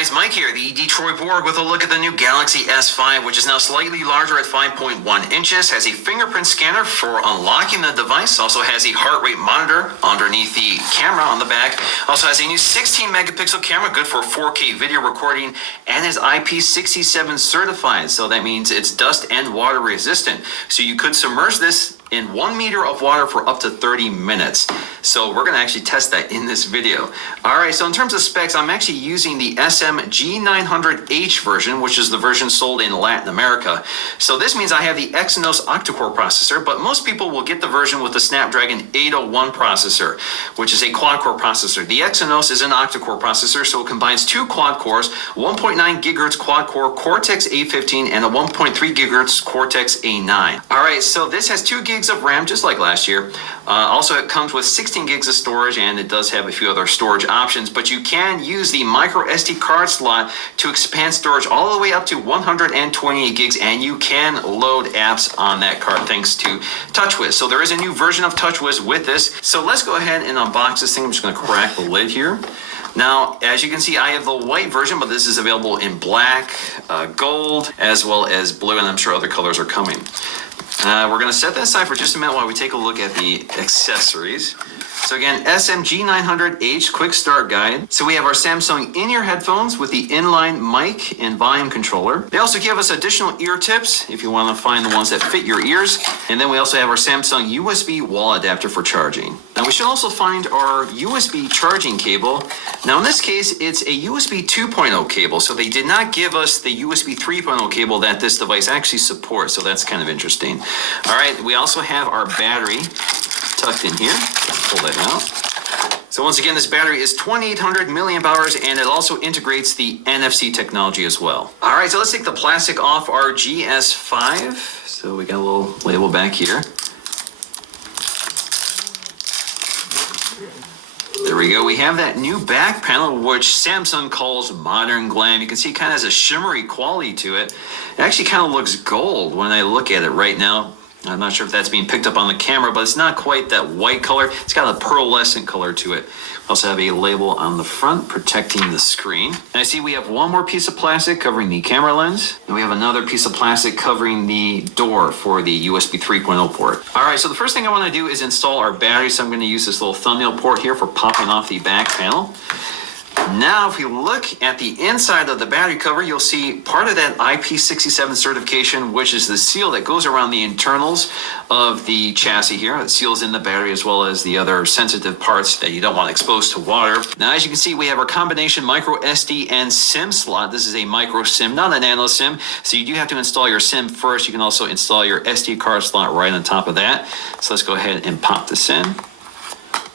guys, Mike here, the Detroit Borg, with a look at the new Galaxy S5, which is now slightly larger at 5.1 inches, has a fingerprint scanner for unlocking the device, also has a heart rate monitor underneath the camera on the back, also has a new 16 megapixel camera, good for 4K video recording, and is IP67 certified, so that means it's dust and water resistant. So you could submerge this in 1 meter of water for up to 30 minutes. So we're gonna actually test that in this video. All right, so in terms of specs, I'm actually using the SM-G900H version, which is the version sold in Latin America. So this means I have the Exynos octa-core processor, but most people will get the version with the Snapdragon 801 processor, which is a quad-core processor. The Exynos is an octa-core processor, so it combines 2 quad cores, 1.9 gigahertz quad-core Cortex-A15 and a 1.3 gigahertz Cortex-A9. All right, so this has 2 gigs of RAM, just like last year. Also, it comes with 16 gigs of storage, and it does have a few other storage options, but you can use the micro SD card slot to expand storage all the way up to 128 gigs, and you can load apps on that card thanks to TouchWiz. So there is a new version of TouchWiz with this. So let's go ahead and unbox this thing. I'm just going to crack the lid here. Now, as you can see, I have the white version, but this is available in black, gold, as well as blue, and I'm sure other colors are coming. We're going to set that aside for just a minute while we take a look at the accessories. So again, SM-G900H quick start guide. So we have our Samsung in-ear headphones with the inline mic and volume controller. They also give us additional ear tips if you want to find the ones that fit your ears. And then we also have our Samsung USB wall adapter for charging. Now we should also find our USB charging cable. Now in this case, it's a USB 2.0 cable. So they did not give us the USB 3.0 cable that this device actually supports. So that's kind of interesting. All right, we also have our battery tucked in here. Pull that out. So once again, this battery is 2,800 milliamp hours, and it also integrates the NFC technology as well. All right, so let's take the plastic off our GS5. So we got a little label back here. There we go. We have that new back panel, which Samsung calls modern glam. You can see it kind of has a shimmery quality to it. It actually kind of looks gold when I look at it right now. I'm not sure if that's being picked up on the camera, but it's not quite that white color. It's got a pearlescent color to it. We also have a label on the front protecting the screen. And I see we have one more piece of plastic covering the camera lens. And we have another piece of plastic covering the door for the USB 3.0 port. All right, so the first thing I want to do is install our battery. So I'm going to use this little thumbnail port here for popping off the back panel. Now, if you look at the inside of the battery cover, you'll see part of that IP67 certification, which is the seal that goes around the internals of the chassis here. It seals in the battery as well as the other sensitive parts that you don't want exposed to water. Now, as you can see, we have our combination micro SD and SIM slot. This is a micro SIM, not a nano SIM. So you do have to install your SIM first. You can also install your SD card slot right on top of that. So let's go ahead and pop this in.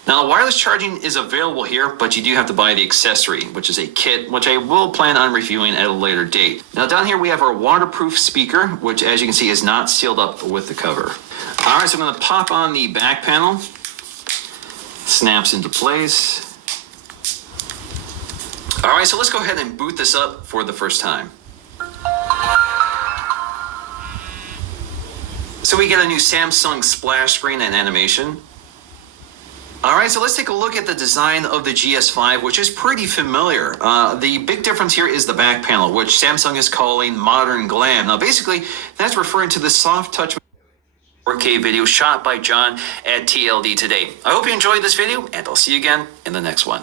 Now, wireless charging is available here, but you do have to buy the accessory, which is a kit, which I will plan on reviewing at a later date. Now, down here we have our waterproof speaker, which, as you can see, is not sealed up with the cover. All right, so I'm going to pop on the back panel. Snaps into place. All right, so let's go ahead and boot this up for the first time. So we get a new Samsung splash screen and animation. All right, so let's take a look at the design of the GS5, which is pretty familiar. The big difference here is the back panel, which Samsung is calling modern glam. Now, basically, that's referring to the soft touch 4K video shot by John at TLD today. I hope you enjoyed this video, and I'll see you again in the next one.